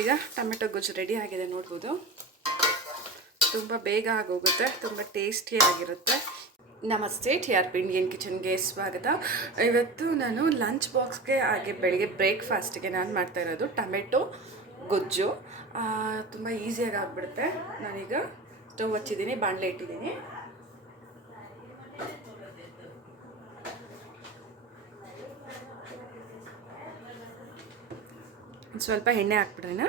ಈಗ ಟೊಮೆಟೊ ಗೊಜ್ಜು ರೆಡಿ ಆಗಿದೆ ನೋಡ್ಬೋದು. ತುಂಬ ಬೇಗ ಆಗೋಗುತ್ತೆ, ತುಂಬ ಟೇಸ್ಟಿಯಾಗಿರುತ್ತೆ. ನಮಸ್ತೆ, TRP ಇಂಡಿಯನ್ ಕಿಚನ್ಗೆ ಸ್ವಾಗತ. ಇವತ್ತು ನಾನು ಲಂಚ್ ಬಾಕ್ಸ್ಗೆ ಹಾಗೆ ಬೆಳಿಗ್ಗೆ ಬ್ರೇಕ್ಫಾಸ್ಟ್ಗೆ ನಾನು ಮಾಡ್ತಾ ಇರೋದು ಟೊಮೆಟೊ ಗೊಜ್ಜು. ತುಂಬ ಈಸಿಯಾಗಿ ಆಗಿಬಿಡುತ್ತೆ. ನಾನೀಗ ಸ್ಟವ್ ಹಚ್ಚಿದ್ದೀನಿ, ಬಾಣಲೆ ಇಟ್ಟಿದ್ದೀನಿ. ಸ್ವಲ್ಪ ಎಣ್ಣೆ ಹಾಕ್ಬಿಡ್ರೇನಾ.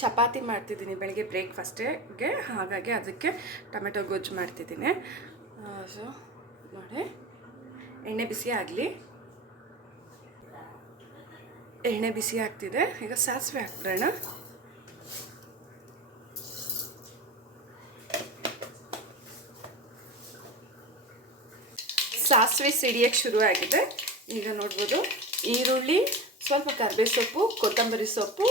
ಚಪಾತಿ ಮಾಡ್ತಿದ್ದೀನಿ ಬೆಳಗ್ಗೆ ಬ್ರೇಕ್ಫಾಸ್ಟಿಗೆ, ಹಾಗಾಗಿ ಅದಕ್ಕೆ ಟೊಮೆಟೊ ಗೊಜ್ಜು ಮಾಡ್ತಿದ್ದೀನಿ. ಸೊ ನೋಡಿ, ಎಣ್ಣೆ ಬಿಸಿ ಆಗಲಿ. ಎಣ್ಣೆ ಬಿಸಿ ಆಗ್ತಿದೆ. ಈಗ ಸಾಸಿವೆ ಹಾಕ್ಬಿಡೋಣ. ಸಾಸಿವೆ ಸಿಡಿಯೋಕ್ಕೆ ಶುರು ಆಗಿದೆ. ಈಗ ನೋಡ್ಬೋದು, ಈರುಳ್ಳಿ, ಸ್ವಲ್ಪ ಕರಿಬೇವು ಸೊಪ್ಪು, ಕೊತ್ತಂಬರಿ ಸೊಪ್ಪು,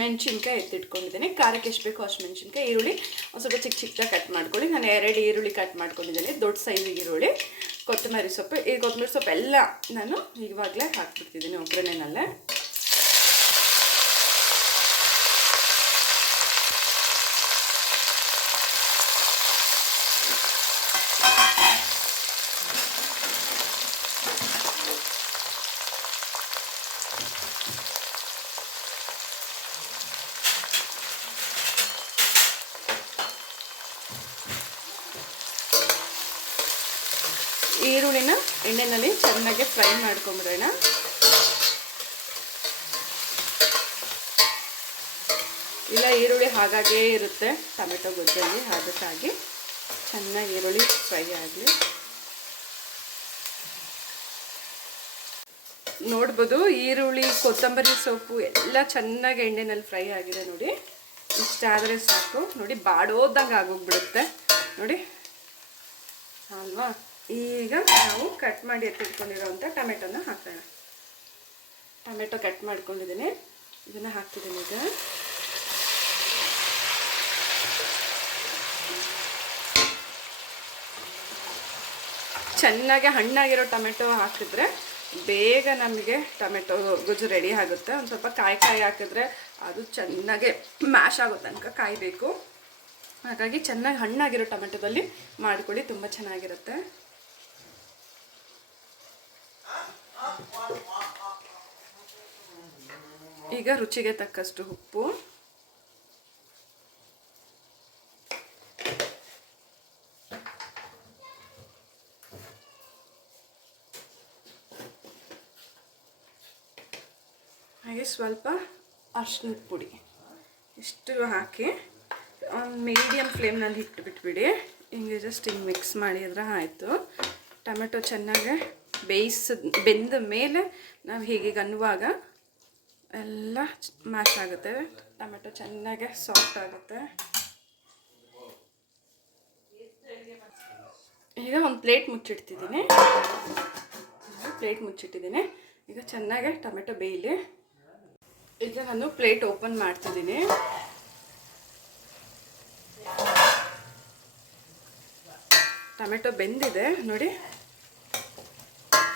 ಮೆಣಸಿನ್ಕಾಯಿ ಎತ್ತಿಟ್ಕೊಂಡಿದ್ದೀನಿ. ಖಾರಕ್ಕೆ ಎಷ್ಟು ಬೇಕೋ ಅಷ್ಟು ಮೆಣಸಿನ್ಕಾಯಿ, ಈರುಳ್ಳಿ ಒಂದು ಸ್ವಲ್ಪ ಚಿಕ್ಕ ಚಿಕ್ಕದಾಗಿ ಕಟ್ ಮಾಡ್ಕೊಳ್ಳಿ. ನಾನು 2 ಈರುಳ್ಳಿ ಕಟ್ ಮಾಡ್ಕೊಂಡಿದ್ದೀನಿ, ದೊಡ್ಡ ಸೈಜಿಗೆ ಈರುಳ್ಳಿ, ಕೊತ್ತಂಬರಿ ಸೊಪ್ಪು. ಈ ಕೊತ್ತಂಬರಿ ಸೊಪ್ಪು ಎಲ್ಲ ನಾನು ಇವಾಗಲೇ ಹಾಕ್ಬಿಡ್ತಿದ್ದೀನಿ ಒಗ್ಗರಣೆನಲ್ಲೇ. ಈರುಳ್ಳಿನ ಎಣ್ಣೆಯಲ್ಲಿ ಚೆನ್ನಾಗಿ ಫ್ರೈ ಮಾಡ್ಕೊಂಬಿಡೋಣ. ಇಲ್ಲ ಈರುಳ್ಳಿ ಹಾಗಾಗೇ ಇರುತ್ತೆ ಟೊಮೆಟೊ ಗೊಜ್ಜಲ್ಲಿ, ಅದಕ್ಕಾಗಿ ಚೆನ್ನಾಗಿ ಈರುಳ್ಳಿ ಫ್ರೈ ಆಗಲಿ. ನೋಡ್ಬೋದು, ಈರುಳ್ಳಿ, ಕೊತ್ತಂಬರಿ ಸೊಪ್ಪು ಎಲ್ಲ ಚೆನ್ನಾಗಿ ಎಣ್ಣೆನಲ್ಲಿ ಫ್ರೈ ಆಗಿದೆ ನೋಡಿ. ಇಷ್ಟಾದರೆ ಸಾಕು ನೋಡಿ, ಬಾಡೋದಂಗೆ ಆಗೋಗ್ಬಿಡುತ್ತೆ ನೋಡಿ ಅಲ್ವಾ. ಈಗ ನಾವು ಕಟ್ ಮಾಡಿ ಎತ್ತಿಟ್ಕೊಂಡಿರೋವಂಥ ಟೊಮೆಟೊನ ಹಾಕೋಣ. ಟೊಮೆಟೊ ಕಟ್ ಮಾಡ್ಕೊಂಡಿದ್ದೀನಿ, ಇದನ್ನು ಹಾಕ್ತಿದ್ದೀನಿ. ಈಗ ಚೆನ್ನಾಗಿ ಹಣ್ಣಾಗಿರೋ ಟೊಮೆಟೊ ಹಾಕಿದ್ರೆ ಬೇಗ ನಮಗೆ ಟೊಮೆಟೊ ಗೊಜ್ಜು ರೆಡಿ ಆಗುತ್ತೆ. ಒಂದು ಸ್ವಲ್ಪ ಕಾಯಿ ಹಾಕಿದ್ರೆ ಅದು ಚೆನ್ನಾಗೆ ಮ್ಯಾಶ್ ಆಗೋ ತನಕ ಕಾಯಬೇಕು. ಹಾಗಾಗಿ ಚೆನ್ನಾಗಿ ಹಣ್ಣಾಗಿರೋ ಟೊಮೆಟೊದಲ್ಲಿ ಮಾಡ್ಕೊಳ್ಳಿ, ತುಂಬ ಚೆನ್ನಾಗಿರುತ್ತೆ. ಈಗ ರುಚಿಗೆ ತಕ್ಕಷ್ಟು ಉಪ್ಪು, ಹಾಗೆ ಸ್ವಲ್ಪ ಅರಿಶಿನದ ಪುಡಿ, ಇಷ್ಟು ಹಾಕಿ ಒಂದು ಮೀಡಿಯಮ್ ಫ್ಲೇಮ್ನಲ್ಲಿ ಇಟ್ಬಿಟ್ಬಿಡಿ. ಹಿಂಗೆ ಜಸ್ಟ್ ಹಿಂಗೆ ಮಿಕ್ಸ್ ಮಾಡಿದ್ರೆ ಆಯಿತು. ಟೊಮೆಟೊ ಚೆನ್ನಾಗಿ ಬೆಂದ ಮೇಲೆ ನಾವು ಹೀಗೆ ಅನ್ನುವಾಗ ಎಲ್ಲ ಮ್ಯಾಶ್ ಆಗುತ್ತೆ, ಟೊಮೆಟೊ ಚೆನ್ನಾಗಿ ಸಾಫ್ಟ್ ಆಗುತ್ತೆ. ಈಗ ಒಂದು ಪ್ಲೇಟ್ ಮುಚ್ಚಿಟ್ಟಿದ್ದೀನಿ. ಈಗ ಚೆನ್ನಾಗಿ ಟೊಮೆಟೊ ಬೇಯಲಿ. ಈಗ ನಾನು ಪ್ಲೇಟ್ ಓಪನ್ ಮಾಡ್ತಿದ್ದೀನಿ. ಟೊಮೆಟೊ ಬೆಂದಿದೆ ನೋಡಿ.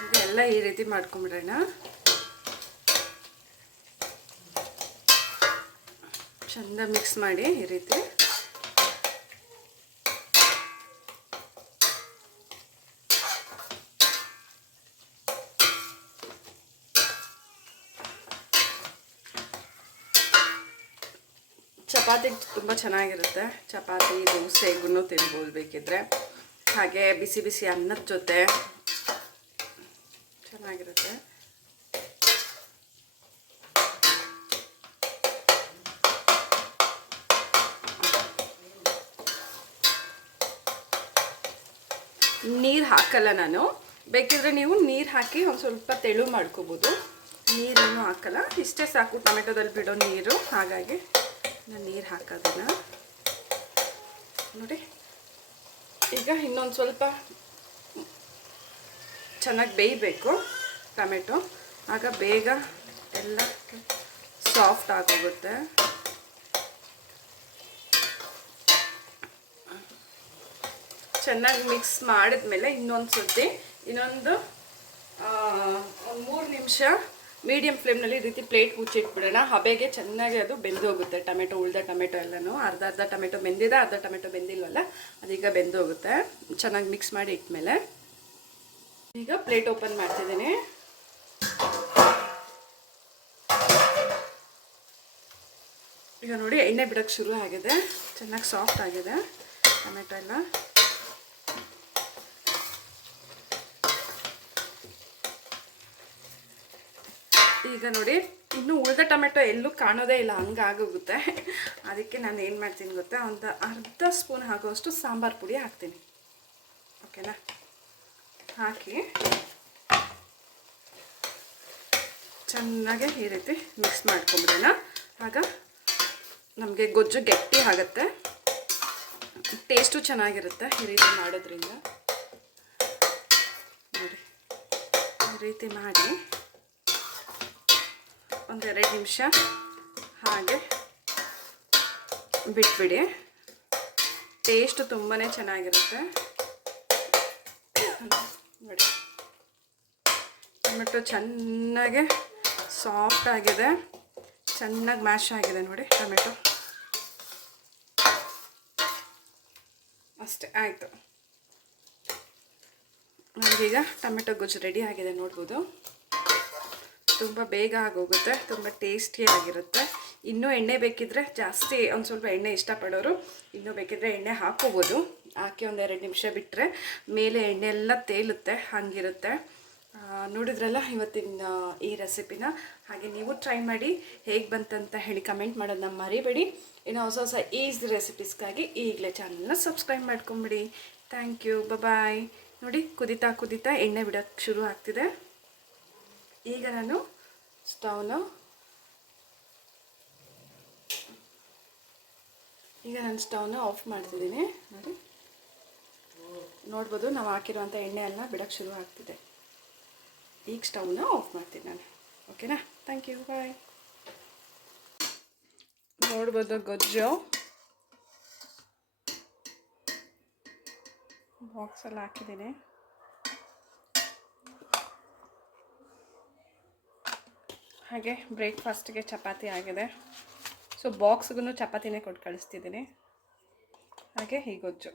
ಈಗ ಎಲ್ಲ ಈ ರೀತಿ ಮಾಡ್ಕೊಂಬಿಡೋಣ. ಚಂದ ಮಿಕ್ಸ್ ಮಾಡಿ ಈ ರೀತಿ. ಚಪಾತಿಗೆ ತುಂಬ ಚೆನ್ನಾಗಿರುತ್ತೆ. ಚಪಾತಿ, ದೋಸೆಗೂ ತಿನ್ಬೋದು ಬೇಕಿದ್ರೆ. ಹಾಗೆ ಬಿಸಿ ಬಿಸಿ ಅನ್ನದ ಜೊತೆ ಚೆನ್ನಾಗಿರುತ್ತೆ. ನೀರು ಹಾಕಲ್ಲ ನಾನು, ಬೇಕಿದ್ರೆ ನೀವು ನೀರು ಹಾಕಿ ಒಂದು ಸ್ವಲ್ಪ ತೆಳು ಮಾಡ್ಕೋಬೋದು. ನೀರೇನು ಹಾಕಲ್ಲ, ಇಷ್ಟೇ ಸಾಕು ಟೊಮೆಟೊದಲ್ಲಿ ಬಿಡೋ ನೀರು. ಹಾಗಾಗಿ ನಾನು ನೀರು ಹಾಕೋದಿಲ್ಲ ನೋಡಿ. ಈಗ ಇನ್ನೊಂದು ಸ್ವಲ್ಪ ಚೆನ್ನಾಗಿ ಬೇಯಬೇಕು ಟೊಮೆಟೊ, ಆಗ ಬೇಗ ಎಲ್ಲ ಸಾಫ್ಟ್ ಆಗೋಗುತ್ತೆ. ಚೆನ್ನಾಗಿ ಮಿಕ್ಸ್ ಮಾಡಿದ್ಮೇಲೆ ಇನ್ನೊಂದು ನಿಮಿಷ ಮೀಡಿಯಮ್ ಫ್ಲೇಮ್ನಲ್ಲಿ ಈ ರೀತಿ ಪ್ಲೇಟ್ ಮುಚ್ಚಿಟ್ಬಿಡೋಣ. ಹಬೆಗೆ ಚೆನ್ನಾಗಿ ಅದು ಬೆಂದು ಹೋಗುತ್ತೆ. ಟೊಮೆಟೊ, ಉಳ್ದ ಟೊಮೆಟೊ ಎಲ್ಲನೂ ಅರ್ಧ ಟೊಮೆಟೊ ಬೆಂದಿದೆ, ಅರ್ಧ ಟೊಮೆಟೊ ಬೆಂದಿಲ್ವಲ್ಲ, ಅದೀಗ ಬೆಂದು ಹೋಗುತ್ತೆ. ಚೆನ್ನಾಗಿ ಮಿಕ್ಸ್ ಮಾಡಿ ಇಟ್ಮೇಲೆ ಈಗ ಪ್ಲೇಟ್ ಓಪನ್ ಮಾಡ್ತಿದ್ದೀನಿ. ಈಗ ನೋಡಿ ಎಣ್ಣೆ ಬಿಡೋಕ್ಕೆ ಶುರು ಆಗಿದೆ. ಚೆನ್ನಾಗಿ ಸಾಫ್ಟ್ ಆಗಿದೆ ಟೊಮೆಟೊ ಎಲ್ಲ. ಈಗ ನೋಡಿ ಇನ್ನೂ ಉಳಿದ ಟೊಮೆಟೊ ಎಲ್ಲೂ ಕಾಣೋದೇ ಇಲ್ಲ, ಹಂಗಾಗೋಗುತ್ತೆ. ಅದಕ್ಕೆ ನಾನು ಏನು ಮಾಡ್ತೀನಿ ಗೊತ್ತಾ, ಒಂದು ಅರ್ಧ ಸ್ಪೂನ್ ಆಗೋಷ್ಟು ಸಾಂಬಾರು ಪುಡಿ ಹಾಕ್ತೀನಿ. ಓಕೆನಾ? ಹಾಕಿ ಚೆನ್ನಾಗಿ ಈ ರೀತಿ ಮಿಕ್ಸ್ ಮಾಡ್ಕೊಂಬಿಡೋಣ. ಆಗ ನಮಗೆ ಗೊಜ್ಜು ಗಟ್ಟಿ ಆಗುತ್ತೆ, ಟೇಸ್ಟು ಚೆನ್ನಾಗಿರುತ್ತೆ ಈ ರೀತಿ ಮಾಡೋದ್ರಿಂದ. ನೋಡಿ ಈ ರೀತಿ ಮಾಡಿ ಒಂದೆರಡು ನಿಮಿಷ ಹಾಗೆ ಬಿಟ್ಬಿಡಿ. ಟೇಸ್ಟು ತುಂಬಾ ಚೆನ್ನಾಗಿರುತ್ತೆ. ನೋಡಿ ಟೊಮೆಟೊ ಚೆನ್ನಾಗೆ ಸಾಫ್ಟ್ ಆಗಿದೆ, ಚೆನ್ನಾಗಿ ಮ್ಯಾಶ್ ಆಗಿದೆ ನೋಡಿ ಟೊಮೆಟೊ. ಅಷ್ಟೇ ಆಯಿತು. ನಮಗೀಗ ಟೊಮೆಟೊ ಗೊಜ್ಜು ರೆಡಿ ಆಗಿದೆ ನೋಡ್ಬೋದು. ತುಂಬ ಬೇಗ ಆಗೋಗುತ್ತೆ, ತುಂಬ ಟೇಸ್ಟಿಯಾಗಿರುತ್ತೆ. ಇನ್ನೂ ಎಣ್ಣೆ ಬೇಕಿದ್ದರೆ ಜಾಸ್ತಿ, ಒಂದು ಸ್ವಲ್ಪ ಎಣ್ಣೆ ಇಷ್ಟಪಡೋರು ಇನ್ನೂ ಬೇಕಿದ್ದರೆ ಎಣ್ಣೆ ಹಾಕ್ಕೋಬೋದು. ಹಾಕಿ ಒಂದೆರಡು ನಿಮಿಷ ಬಿಟ್ಟರೆ ಮೇಲೆ ಎಣ್ಣೆ ಎಲ್ಲ ತೇಲುತ್ತೆ, ಹಾಗಿರುತ್ತೆ. ನೋಡಿದ್ರಲ್ಲ ಇವತ್ತಿನ ಈ ರೆಸಿಪಿನ. ಹಾಗೆ ನೀವು ಟ್ರೈ ಮಾಡಿ, ಹೇಗೆ ಬಂತಂತ ಹೇಳಿ ಕಮೆಂಟ್ ಮಾಡೋದನ್ನ ಮರಿಬೇಡಿ. ಇನ್ನು ಹೊಸ ಈಸಿ ರೆಸಿಪೀಸ್ಗಾಗಿ ಈಗಲೇ ಚಾನಲ್ನ ಸಬ್ಸ್ಕ್ರೈಬ್ ಮಾಡ್ಕೊಂಬಿಡಿ. ಥ್ಯಾಂಕ್ ಯು, ಬಾಯ್. ನೋಡಿ ಕುದೀತಾ ಎಣ್ಣೆ ಬಿಡೋಕ್ಕೆ ಶುರು ಆಗ್ತಿದೆ. ಈಗ ನಾನು ಸ್ಟವ್ನ ಆಫ್ ಮಾಡ್ತಿದ್ದೀನಿ. ನೋಡಿ ನೋಡ್ಬೋದು, ನಾವು ಹಾಕಿರುವಂಥ ಎಣ್ಣೆ ಎಲ್ಲ ಬಿಡೋಕ್ಕೆ ಶುರು ಆಗ್ತಿದೆ. ಈಗ ಸ್ಟವ್ನ ಆಫ್ ಮಾಡ್ತೀನಿ ನಾನು. ಓಕೆನಾ? ಥ್ಯಾಂಕ್ ಯು, ಬಾಯ್. ನೋಡ್ಬೋದು ಗೊಜ್ಜು ಬಾಕ್ಸಲ್ಲಿ ಹಾಕಿದ್ದೀನಿ. ಹಾಗೆ ಬ್ರೇಕ್ಫಾಸ್ಟ್ಗೆ ಚಪಾತಿ ಆಗಿದೆ. ಸೊ ಬಾಕ್ಸ್ಗೂ ಚಪಾತಿನೇ ಕೊಟ್ಟು ಕಳಿಸ್ತಿದ್ದೀನಿ. ಹಾಗೆ ಈ ಗೊಜ್ಜು.